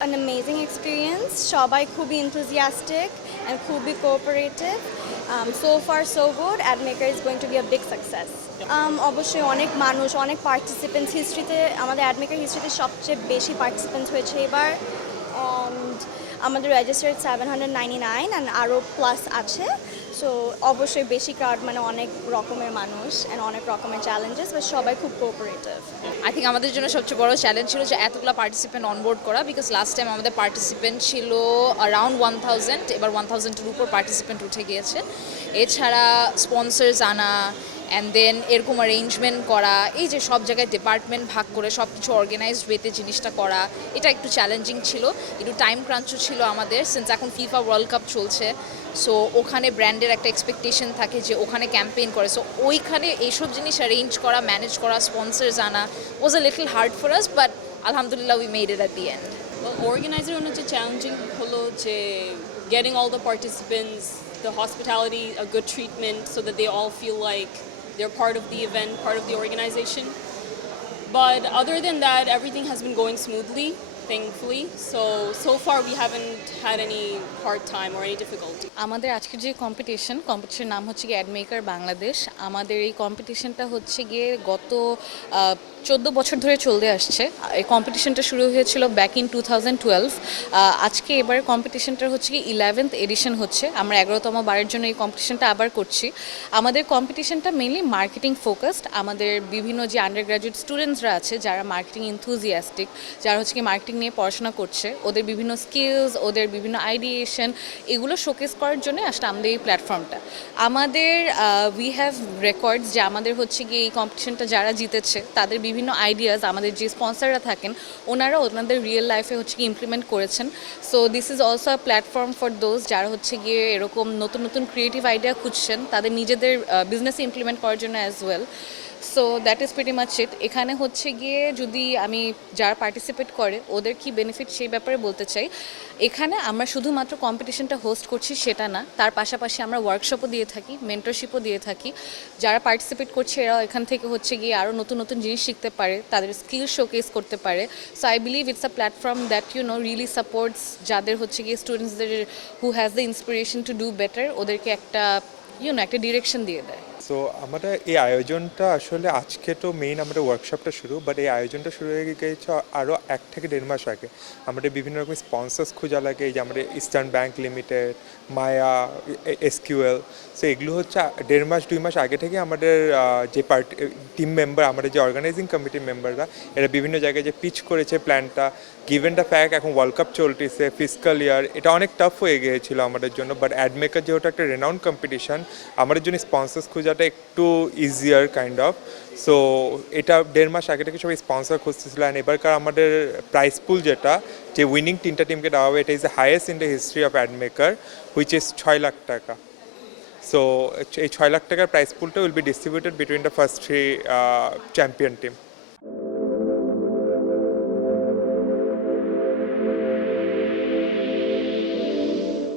An amazing experience. সবাই খুবই enthusiastic and খুবই cooperative. So far so good. AdMaker is going to be a big success. অবশ্যই অনেক মানুষ, অনেক পার্টিসিপেন্টস হিস্ট্রিতে, আমাদের অ্যাডমেকার হিস্ট্রিতে সবচেয়ে বেশি পার্টিসিপেন্টস হয়েছে এবার। অ্যান্ড আমাদের রেজিস্টার্ড 799 অ্যান্ড আরও প্লাস আছে। সো অবশ্যই বেশি ক্রাউড মানে অনেক রকমের মানুষ অ্যান্ড অনেক রকমের চ্যালেঞ্জেস, বাট সবাই খুব কোঅপারেটিভ। আই থিঙ্ক আমাদের জন্য সবচেয়ে বড় চ্যালেঞ্জ ছিল যে এতগুলো পার্টিসিপেন্ট অনবোর্ড করা, বিকজ লাস্ট টাইম আমাদের পার্টিসিপেন্ট ছিল অ্যারাউন্ড 1000, এবার 1000-এর উপর পার্টিসিপেন্ট উঠে গিয়েছে। এছাড়া স্পন্সর্স আনা অ্যান্ড দেন এরকম অ্যারেঞ্জমেন্ট করা, এই যে সব জায়গায় ডিপার্টমেন্ট ভাগ করে সব কিছু অর্গানাইজড ওয়েতে জিনিসটা করা, এটা একটু চ্যালেঞ্জিং ছিল, একটু টাইম ক্রাঞ্চও ছিল আমাদের, সিন্স এখন ফিফা ওয়ার্ল্ড কাপ চলছে। সো ওখানে ব্র্যান্ডের একটা এক্সপেকটেশন থাকে যে ওখানে ক্যাম্পেইন করে, সো ওইখানে এইসব জিনিস অ্যারেঞ্জ করা, ম্যানেজ করা, স্পন্সর্স আনা was a little hard for us, but আলহামদুলিল্লাহ we made it at the end. Organizer জন্য যে চ্যালেঞ্জিং হলো যে getting all the participants, the hospitality, a good treatment so that they all feel like they're part of the event, part of the organization. But other than that, everything has been going smoothly, thankfully. So far we haven't had any hard time or any difficulty. আমাদের আজকের যে কম্পিটিশনের নাম হচ্ছে গিয়ে অ্যাডমেকার বাংলাদেশ। আমাদের এই কম্পিটিশনটা হচ্ছে গিয়ে গত 14 বছর ধরে চলতে আসছে। এই কম্পিটিশনটা শুরু হয়েছিল ব্যাক ইন 2012। আজকে এবার কম্পিটিশনটা হচ্ছে কি 11th এডিশন হচ্ছে। আমরা 11তম বারের জন্য এই কম্পিটিশনটা আবার করছি। আমাদের কম্পিটিশনটা মেইনলি মার্কেটিং ফোকাসড। আমাদের বিভিন্ন যে আন্ডার গ্র্যাজুয়েট স্টুডেন্টসরা আছে যারা মার্কেটিং এনথুজিয়াস্টিক, যারা হচ্ছে কি মার্কেটিং নিয়ে পড়াশোনা করছে, ওদের বিভিন্ন স্কিলস, ওদের বিভিন্ন আইডিয়েশন, এগুলো শোকেস করার জন্য আসলে আমাদের এই প্ল্যাটফর্মটা। আমাদের উই হ্যাভ রেকর্ডস যে আমাদের হচ্ছে গিয়ে এই কম্পিটিশনটা যারা জিতেছে তাদের বিভিন্ন আইডিয়াস আমাদের যে স্পন্সররা থাকেন ওনারা ওনাদের রিয়েল লাইফে হচ্ছে কি ইমপ্লিমেন্ট করেছেন। So this is also a platform for those যারা হচ্ছে গিয়ে এরকম নতুন নতুন ক্রিয়েটিভ আইডিয়া খুঁজছেন তাদের নিজেদের বিজনেসে ইমপ্লিমেন্ট করার জন্য as well. So that is pretty much ইট। এখানে হচ্ছে গিয়ে যদি আমি যারা পার্টিসিপেট করে ওদের কি বেনিফিট সেই ব্যাপারে বলতে চাই। এখানে আমরা শুধুমাত্র কম্পিটিশনটা হোস্ট করছি সেটা না, তার পাশাপাশি আমরা ওয়ার্কশপও দিয়ে থাকি, মেন্টরশিপও দিয়ে থাকি। যারা পার্টিসিপেট করছে এরা এখান থেকে হচ্ছে গিয়ে আরও নতুন নতুন জিনিস শিখতে পারে, তাদের স্কিল শোকেস করতে পারে। So I believe it's a platform that really supports যাদের হচ্ছে গিয়ে স্টুডেন্টসদের who has the inspiration to do better, ওদেরকে একটা একটা ডিরেকশন দিয়ে দেয়। সো আমাদের এই আয়োজনটা আসলে আজকে তো মেইন আমাদের ওয়ার্কশপটা শুরু, বাট এই আয়োজনটা শুরু হয়ে গিয়েছে আরও 1 থেকে 1.5 মাস আগে। আমাদের বিভিন্ন রকম স্পন্সার্স খোঁজা লাগে, এই যে আমাদের ইস্টার্ন ব্যাংক লিমিটেড, মায়া, এসকিউএল। সো এগুলো হচ্ছে 1.5 মাস 2 মাস আগে থেকে আমাদের যে টিম মেম্বার, আমাদের যে অর্গানাইজিং কমিটির মেম্বাররা, এরা বিভিন্ন জায়গায় যে পিচ করেছে প্ল্যানটা। গিভেন দ্য ফ্যাক্ট এখন ওয়ার্ল্ড কাপ চলতেছে, ফিসকাল ইয়ার, এটা অনেক টাফ হয়ে গিয়েছিল আমাদের জন্য, বাট অ্যাডমেকার যেহেতু একটা রেনাউন্ড কম্পিটিশন, আমাদের জন্য স্পন্সার্স খোঁজাটা একটু ইজিয়ার কাইন্ড অফ। সো এটা 1.5 মাস আগে থেকে সবাই স্পন্সর খুঁজতেছিল। অ্যান্ড এবারকার আমাদের প্রাইস পুল যেটা, যে উইনিং 3টা টিমকে দেওয়া হবে, এটা is the highest in the history of Admaker, which is 6 lakh taka. So এই 6 লাখ টাকার প্রাইস পুলটা will be distributed between the first 3 champion team.